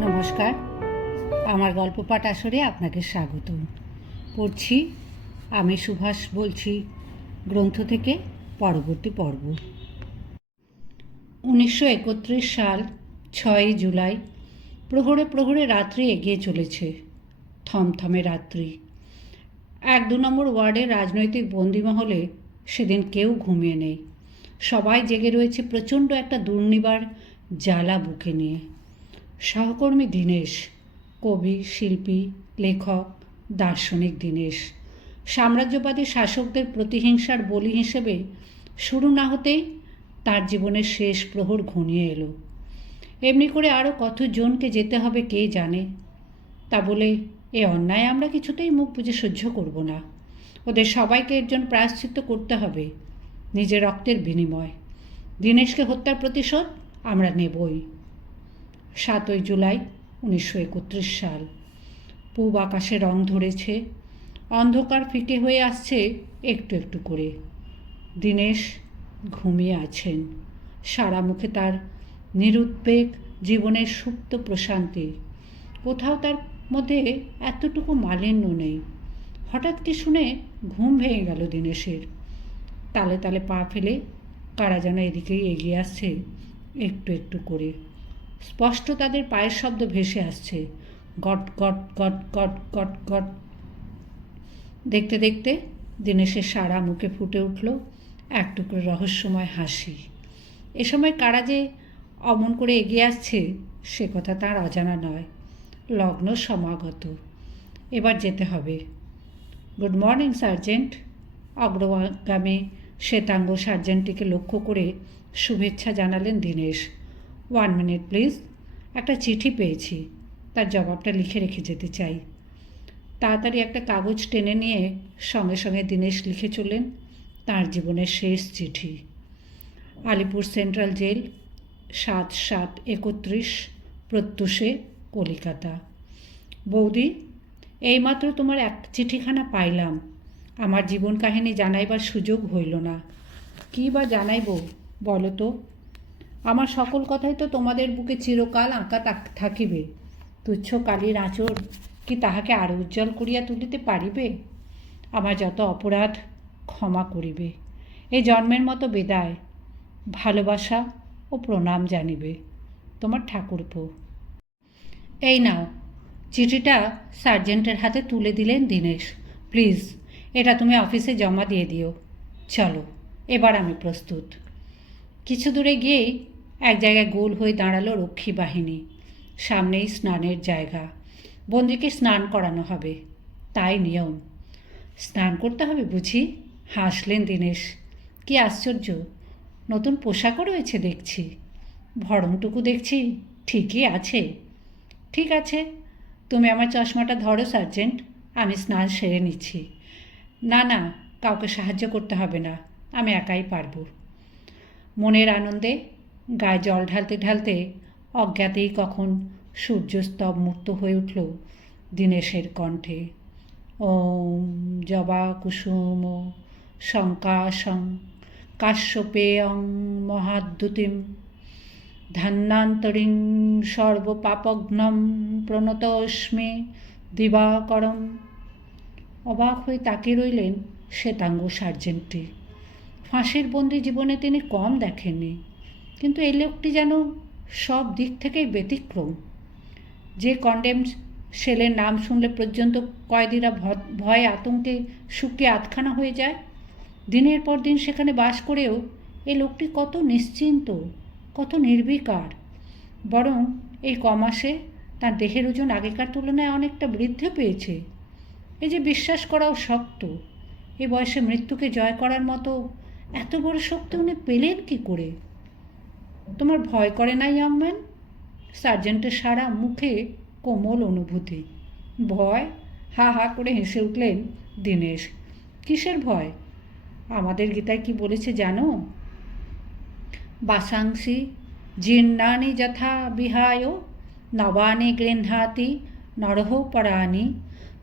নমস্কার। আমার গল্প পাঠ আসরে আপনাকে স্বাগত পড়ছি, আমি সুভাষ বলছি, গ্রন্থ থেকে পরবর্তী পর্ব। উনিশশো একত্রিশ সাল ছয়ই জুলাই, প্রহরে প্রহরে রাত্রি এগিয়ে চলেছে। থমথমে রাত্রি। এক দু নম্বর ওয়ার্ডের রাজনৈতিক বন্দিমহলে সেদিন কেউ ঘুমিয়ে নেই। সবাই জেগে রয়েছে প্রচণ্ড একটা দুর্নিবার জ্বালা বুকে নিয়ে। সহকর্মী দীনেশ, কবি, শিল্পী, লেখক, দার্শনিক দীনেশ। সাম্রাজ্যবাদী শাসকদের প্রতিহিংসার বলি হিসেবে শুরু না হতেই তার জীবনের শেষ প্রহর ঘনিয়ে এলো। এমনি করে আরও কতজনকে যেতে হবে কে জানে? তা বলে, এ অন্যায় আমরা কিছুতেই মুখ বুঝে সহ্য করব না। ওদের সবাইকে এর জন্য প্রায়শ্চিত্ত করতে হবে, নিজের রক্তের বিনিময়। দীনেশকে হত্যার প্রতিশোধ আমরা নেবই। সাতই জুলাই উনিশশো একত্রিশ সাল। পূব আকাশে রং ধরেছে। অন্ধকার ফিকে হয়ে আসছে একটু একটু করে। দীনেশ ঘুমিয়ে আছেন। সারা মুখে তার নিরুদ্বেগ, জীবনের সুপ্ত প্রশান্তি। কোথাও তার মধ্যে এতটুকু মালিন্য নেই। হঠাৎ কি শুনে ঘুম ভেঙে গেল দীনেশের। তালে তালে পা ফেলে কারা যেন এদিকেই এগিয়ে আসছে একটু একটু করে। স্পষ্ট তাদের পায়ের শব্দ ভেসে আসছে। গট গট গট গট গট গট। দেখতে দেখতে দিনেশের সারা মুখে ফুটে উঠল এক টুকরো রহস্যময় হাসি। এ সময় কারা যে অমন করে এগিয়ে আসছে, সে কথা তার অজানা নয়। লগ্ন সমাগত। এবার যেতে হবে। Good morning, sergeant. অগ্রগামী শ্বেতাঙ্গ সার্জেন্টটিকে লক্ষ্য করে শুভেচ্ছা জানালেন দীনেশ। One minute, please. একটা চিঠি পেয়েছি। তার জবাবটা লিখে রেখে যেতে চাই। তাড়াতাড়ি একটা কাগজ টেনে নিয়ে সঙ্গে সঙ্গে দীনেশ লিখে চলেন তার জীবনের শেষ চিঠি। আলিপুর সেন্ট্রাল জেল, সাত সাত একত্রিশ, প্রত্যুষে, কলিকাতা। বৌদি, এইমাত্র তোমার এক চিঠিখানা পাইলাম। আমার জীবন কাহিনী জানাইবার সুযোগ হইল না। কী বা জানাইব বলো তো? আমার সকল কথাই তো তোমাদের বুকে চিরকাল আঁকা থাকিবে। তুচ্ছ কালীর আঁচড় কি তাহাকে আরও উজ্জ্বল করিয়া তুলিতে পারিবে? আমার যত অপরাধ ক্ষমা করিবে। এই জন্মের মতো বেদায়, ভালোবাসা ও প্রণাম জানিবে তোমার ঠাকুরপো। এই নাও, চিঠিটা সার্জেন্টের হাতে তুলে দিলেন দীনেশ। প্লিজ, এটা তুমি অফিসে জমা দিয়ে দিও। চলো, এবার আমি প্রস্তুত। কিছু দূরে গিয়েই এক জায়গায় গোল হয়ে দাঁড়াল রক্ষী বাহিনী। সামনেই স্নানের জায়গা। বন্দিকে স্নান করানো হবে। তাই নিয়ম। স্নান করতে হবে বুঝি? হাসলেন দীনেশ। কি আশ্চর্য! নতুন পোশাকও রয়েছে দেখছি। ভরমটুকু দেখছি। ঠিকই আছে। ঠিক আছে। তুমি আমার চশমাটা ধরো, সার্জেন্ট। আমি স্নান সেরে নিচ্ছি। না না, কাউকে সাহায্য করতে হবে না। আমি একাই পারব। মনের আনন্দে গায়ে জল ঢালতে ঢালতে অজ্ঞাতেই কখন সূর্যস্তব মূর্ত হয়ে উঠল দীনেশের কণ্ঠে। ওম জবা কুসুম শঙ্কাশং কাশ্যপেয়ং মহাদ্যুতিম ধান্যান্তরিং সর্বপাপঘ্নম প্রণতস্মে দিবাকরম। অবাক হয়ে তাকিয়ে রইলেন শ্বেতাঙ্গ সার্জেন্টটি। ফাঁসির বন্দি জীবনে তিনি কম দেখেননি। কিন্তু এই লোকটি যেন সব দিক থেকেই ব্যতিক্রম। যে কন্ডেম সেলের নাম শুনলে পর্যন্ত কয়েদিরা ভয়ে আতঙ্কে শুকিয়ে আতখানা হয়ে যায়। দিনের পর দিন সেখানে বাস করেও এই লোকটি কত নিশ্চিন্ত, কত নির্বিকার। বরং এই কমাসে তার দেহের ওজন আগেকার তুলনায় অনেকটা বৃদ্ধি পেয়েছে। এই যে বিশ্বাস করাও শক্ত এ বয়সে মৃত্যুকে জয় করার মতো এত বড় শক্তি উনি পেলেন কি করে? তোমার ভয় করে না ইয়াংম্যান সার্জেন্টের সারা মুখে কোমল অনুভূতি। ভয়? হা হা করে হেসে উঠলেন দীনেশ। কিসের ভয়? আমাদের গীতায় কি বলেছে জানো? বাসাংসি জীর্ণানি যথা বিহায়, নবানি গৃহাতি নরহ পরাণি,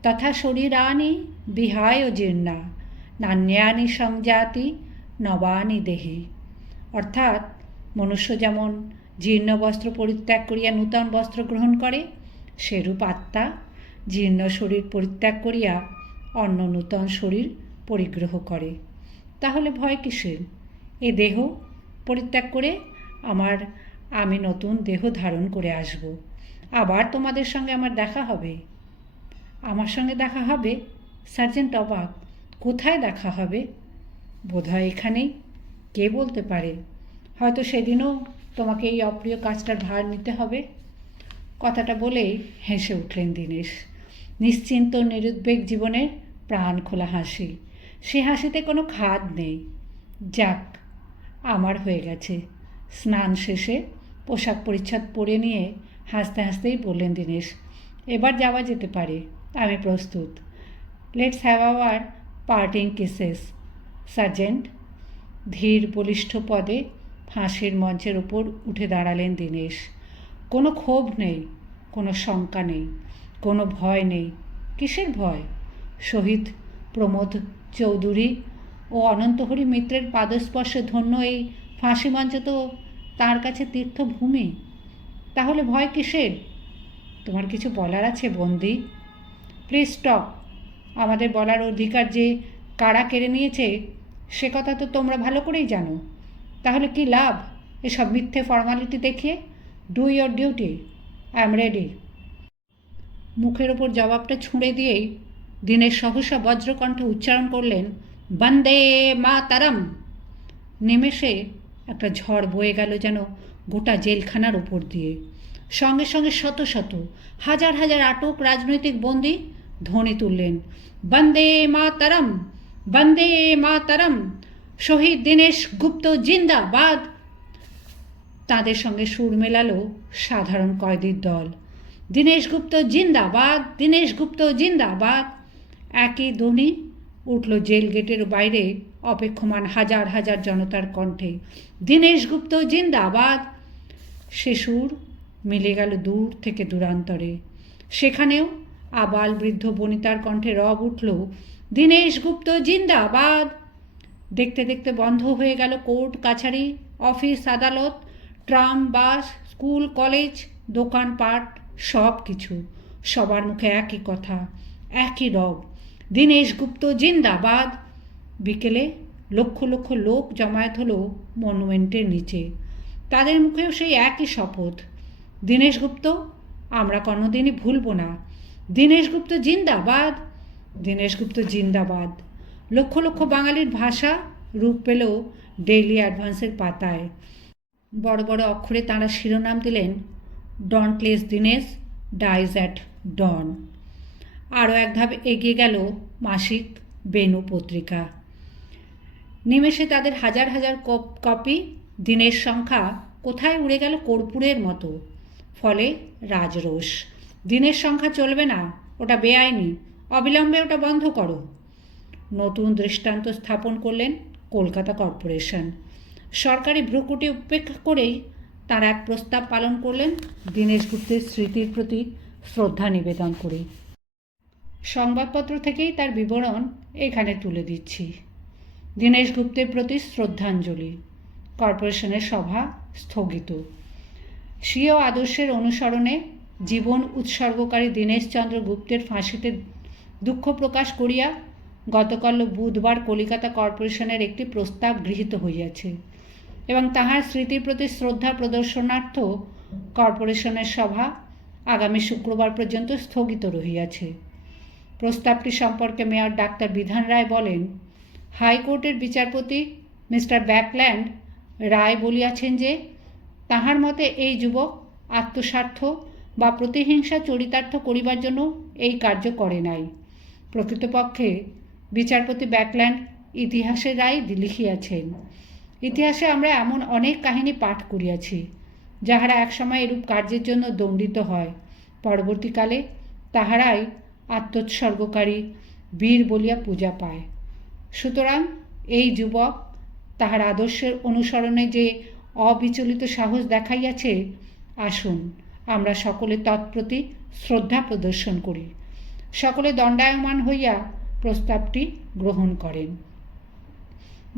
তথা শরীরানি বিহায় জীর্ণা নান্যানি সংজাতি নবানি দেহি। অর্থাৎ মনুষ্য যেমন জীর্ণ বস্ত্র পরিত্যাগ করিয়া নূতন বস্ত্র গ্রহণ করে, সেরূপ আত্মা জীর্ণ শরীর পরিত্যাগ করিয়া অন্য নূতন শরীর পরিগ্রহ করে। তাহলে ভয় কিসের? এ দেহ পরিত্যাগ করে আমার, আমি নতুন দেহ ধারণ করে আসব। আবার তোমাদের সঙ্গে আমার দেখা হবে। আমার সঙ্গে দেখা হবে? সার্জেন্ট অবাক, কোথায় দেখা হবে? বোধহয় এখানেই। কে বলতে পারে? হয়তো সেদিনও তোমাকে এই অপ্রিয় কাজটার ভার নিতে হবে। কথাটা বলেই হেসে উঠলেন দীনেশ। নিশ্চিন্ত, নিরুদ্বেগ জীবনের প্রাণ খোলা হাসি। সে হাসিতে কোনো খাদ নেই। যাক, আমার হয়ে গেছে। স্নান শেষে পোশাক পরিচ্ছদ পরে নিয়ে হাসতে হাসতেই বললেন দীনেশ, এবার যাওয়া যেতে পারে, আমি প্রস্তুত। Let's have our parting kisses sergeant ধীর, বলিষ্ঠ পদে ফাঁসির মঞ্চের উপর উঠে দাঁড়ালেন দীনেশ। কোনো ক্ষোভ নেই, কোনো শঙ্কা নেই, কোনো ভয় নেই। কিসের ভয়? শহীদ প্রমোদ চৌধুরী ও অনন্তহরি মিত্রের পাদস্পর্শে ধন্য এই ফাঁসি মঞ্চ তো তার কাছে তীর্থভূমি। তাহলে ভয় কিসের? তোমার কিছু বলার আছে বন্দি? Please stop. আমাদের বলার অধিকার যে কারা কেড়ে নিয়েছে, সে কথা তো তোমরা ভালো করেই জানো। তাহলে কি লাভ? এসব মিথ্যে ফর্মালিটি দেখিয়ে do your duty I am ready মুখের ওপর জবাবটা ছুঁড়ে দিয়েই দিনের সহসা বজ্রকণ্ঠে উচ্চারণ করলেন, বন্দে মা তারাম নেমেষে একটা ঝড় বয়ে গেল যেন গোটা জেলখানার ওপর দিয়ে। সঙ্গে সঙ্গে শত শত, হাজার হাজার আটক রাজনৈতিক বন্দী ধ্বনি তুললেন, বন্দে মা তারাম বন্দে মা তারাম শহীদ দীনেশ গুপ্ত জিন্দাবাদ। তাদের সঙ্গে সুর মেলালো সাধারণ কয়েদির দল। দীনেশ গুপ্ত জিন্দাবাদ, দীনেশ গুপ্ত জিন্দাবাদ। একই ধ্বনি উঠল জেল গেটের বাইরে অপেক্ষমান হাজার হাজার জনতার কণ্ঠে। দীনেশ গুপ্ত জিন্দাবাদ। সে সুর মিলে গেল দূর থেকে দূরান্তরে। সেখানেও আবাল বৃদ্ধ বনিতার কণ্ঠে রব উঠল, দীনেশ গুপ্ত জিন্দাবাদ। দেখতে দেখতে বন্ধ হয়ে গেল কোর্ট, কাছারি, অফিস, আদালত, ট্রাম, বাস, স্কুল, কলেজ, দোকানপাট, সব কিছু। সবার মুখে একই কথা, একই রব। দীনেশ গুপ্ত জিন্দাবাদ। বিকেলে লক্ষ লক্ষ লোক জমায়েত হলো মনুমেন্টের নিচে। তাদের মুখেও সেই একই শপথ। দীনেশ গুপ্ত, আমরা কোনোদিনই ভুলব না। দীনেশ গুপ্ত জিন্দাবাদ। দীনেশ গুপ্ত জিন্দাবাদ। লক্ষ লক্ষ বাঙালির ভাষা রূপ পেল ডেইলি অ্যাডভান্সের পাতায়। বড় বড় অক্ষরে তাঁরা শিরোনাম দিলেন dauntless Dinesh dies at dawn আরও এক ধাপ এগিয়ে গেল মাসিক বেনু পত্রিকা। নিমেষে তাদের হাজার হাজার কপি দিনের সংখ্যা কোথায় উড়ে গেল কর্পূরের মতো, ফলে রাজরোষ। দিনের সংখ্যা চলবে না, ওটা বেআইনি, অবিলম্বে ওটা বন্ধ করো। নতুন দৃষ্টান্ত স্থাপন করলেন কলকাতা কর্পোরেশন। সরকারি ভ্রুকুটি উপেক্ষা করেই তার এক প্রস্তাব পালন করলেন দীনেশ গুপ্তের স্মৃতির প্রতি শ্রদ্ধা নিবেদন করে। সংবাদপত্র থেকেই তার বিবরণ এখানে তুলে দিচ্ছি। দীনেশ গুপ্তের প্রতি শ্রদ্ধাঞ্জলি। কর্পোরেশনের সভা স্থগিত। স্বীয় আদর্শের অনুসরণে জীবন উৎসর্গকারী দীনেশচন্দ্র গুপ্তের ফাঁসিতে দুঃখ প্রকাশ করিয়া গতকাল বুধবার কলিকাতা কর্পোরেশনের একটি প্রস্তাব গৃহীত হইয়াছে এবং তাহার স্মৃতির প্রতি শ্রদ্ধা প্রদর্শনার্থ কর্পোরেশনের সভা আগামী শুক্রবার পর্যন্ত স্থগিত রহিয়াছে। প্রস্তাবটি সম্পর্কে মেয়র ডাক্তার বিধান রায় বলেন, হাইকোর্টের বিচারপতি মিস্টার ব্যাকল্যান্ড রায় বলিয়াছেন যে, তাহার মতে এই যুবক আত্মস্বার্থ বা প্রতিহিংসা চরিতার্থ করিবার জন্য এই কার্য করে নাই। প্রকৃতপক্ষে বিচারপতি ব্যাকল্যান্ড ইতিহাসের রায় লিখিয়াছেন। ইতিহাসে আমরা এমন অনেক কাহিনী পাঠ করিয়াছি, যাহারা একসময় এরূপ কার্যের জন্য দণ্ডিত হয়। পরবর্তীকালে তাহারাই আত্মোৎসর্গকারী, বীর বলিয়া পূজা পায়। সুতরাং এই যুবক তাহার আদর্শের অনুসরণে যে অবিচলিত সাহস দেখাইয়াছে, আসুন আমরা সকলে তৎপ্রতি শ্রদ্ধা প্রদর্শন করি। সকলে দণ্ডায়মান হইয়া প্রস্তাবটি গ্রহণ করেন।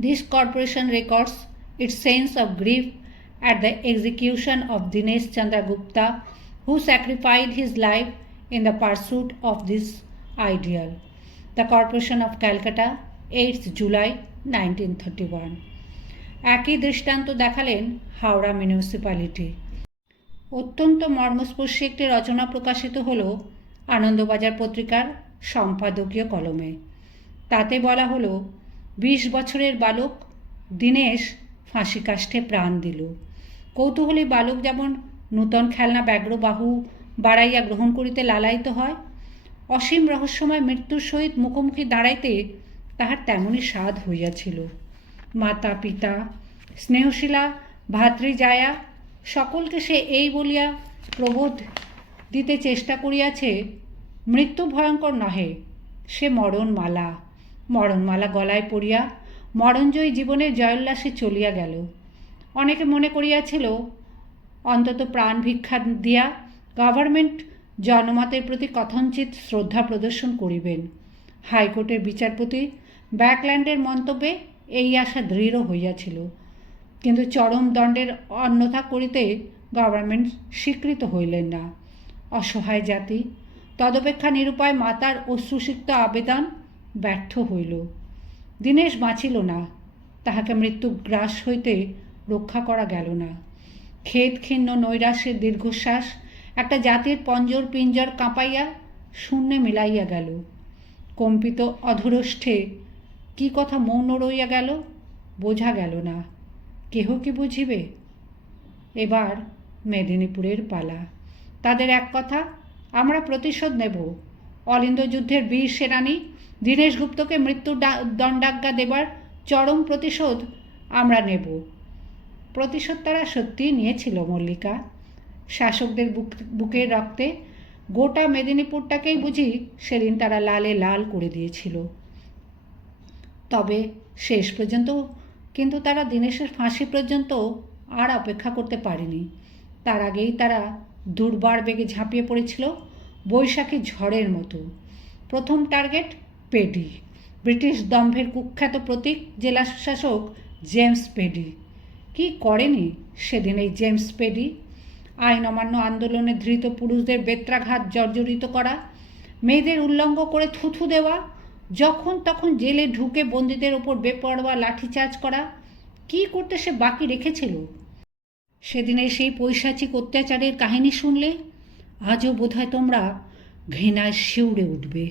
This corporation records its sense of grief at the execution of Dinesh Chandragupta who sacrificed his life in the pursuit of this ideal the corporation of Calcutta eighth July nineteen thirty one একই দৃষ্টান্ত দেখালেন Howrah municipality অত্যন্ত মর্মস্পর্শী একটি রচনা প্রকাশিত হল আনন্দবাজার পত্রিকার সম্পাদকীয় কলমে। তাতে বলা হলো, বিশ বছরের বালক দীনেশ ফাঁসি কাষ্ঠে প্রাণ দিল। কৌতূহলী বালক যেমন নূতন খেলনা ব্যগ্র বাহু বাড়াইয়া গ্রহণ করিতে লালায়িত হয়, অসীম রহস্যময় মৃত্যুর সহিত মুখোমুখি দাঁড়াইতে তাহার তেমনই স্বাদ হইয়াছিল। মাতা, পিতা, স্নেহশীলা ভাতৃজায়া সকলকে সে এই বলিয়া প্রবোধ দিতে চেষ্টা করিয়াছে মৃত্যু ভয়ঙ্কর নহে। সে মরণমালা। মরণমালা গলায় পড়িয়া মরণজয়ী জীবনের জয়োল্লাসে চলিয়া গেল। অনেকে মনে করিয়াছিল, অন্তত প্রাণ ভিক্ষা দিয়া গভর্নমেন্ট জনমতের প্রতি কথঞ্চিত শ্রদ্ধা প্রদর্শন করিবেন। হাইকোর্টের বিচারপতি ব্যাকল্যান্ডের মন্তব্যে এই আশা দৃঢ় হইয়াছিল। কিন্তু চরম দণ্ডের অন্যথা করিতে গভর্নমেন্ট স্বীকৃত হইলেন না। অসহায় জাতি তদপেক্ষা নিরুপায় মাতার অশ্রুসিক্ত আবেদন ব্যর্থ হইল। দীনেশ বাঁচিল না। তাহাকে মৃত্যু গ্রাস হইতে রক্ষা করা গেল না। ক্ষেত খিন্ন নৈরাশ্যের দীর্ঘশ্বাস একটা জাতির পঞ্জর পিঞ্জর কাঁপাইয়া শূন্যে মিলাইয়া গেল। কম্পিত অধরষ্ঠে কি কথা মৌন রইয়া গেল বোঝা গেল না। কেহ কি বুঝিবে? এবার মেদিনীপুরের পালা। তাদের এক কথা আমরা প্রতিশোধ নেব। অলিন্দ যুদ্ধের বীর সেনানী দীনেশ গুপ্তকে মৃত্যুর দণ্ডাজ্ঞা দেবার চরম প্রতিশোধ আমরা নেব। প্রতিশোধ তারা সত্যিই নিয়েছিল মল্লিকা। শাসকদের বুক বুকের রক্তে গোটা মেদিনীপুরটাকেই বুঝি সেদিন তারা লালে লাল করে দিয়েছিল। তবে শেষ পর্যন্ত কিন্তু তারা দিনেশের ফাঁসি পর্যন্ত আর অপেক্ষা করতে পারেনি। তার আগেই তারা দুর্বার বেগে ঝাঁপিয়ে পড়েছিল বৈশাখী ঝড়ের মতো। প্রথম টার্গেট পেডি। ব্রিটিশ দম্ভের কুখ্যাত প্রতীক, জেলা শাসক জেমস পেডি। কি করেনি সেদিন এই জেমস পেডি? আইন অমান্য আন্দোলনে ধৃত পুরুষদের বেত্রাঘাত জর্জরিত করা, মেয়েদের উল্লঙ্গ করে থুথু দেওয়া, যখন তখন জেলে ঢুকে বন্দীদের ওপর বেপরোয়া লাঠিচার্জ করা, কি করতে সে বাকি রেখেছিল? সেদিনের সেই পৈশাচিক অত্যাচারের কাহিনী শুনলে আজও বোধহয় তোমরা ঘৃণায় শিউড়ে উঠবে।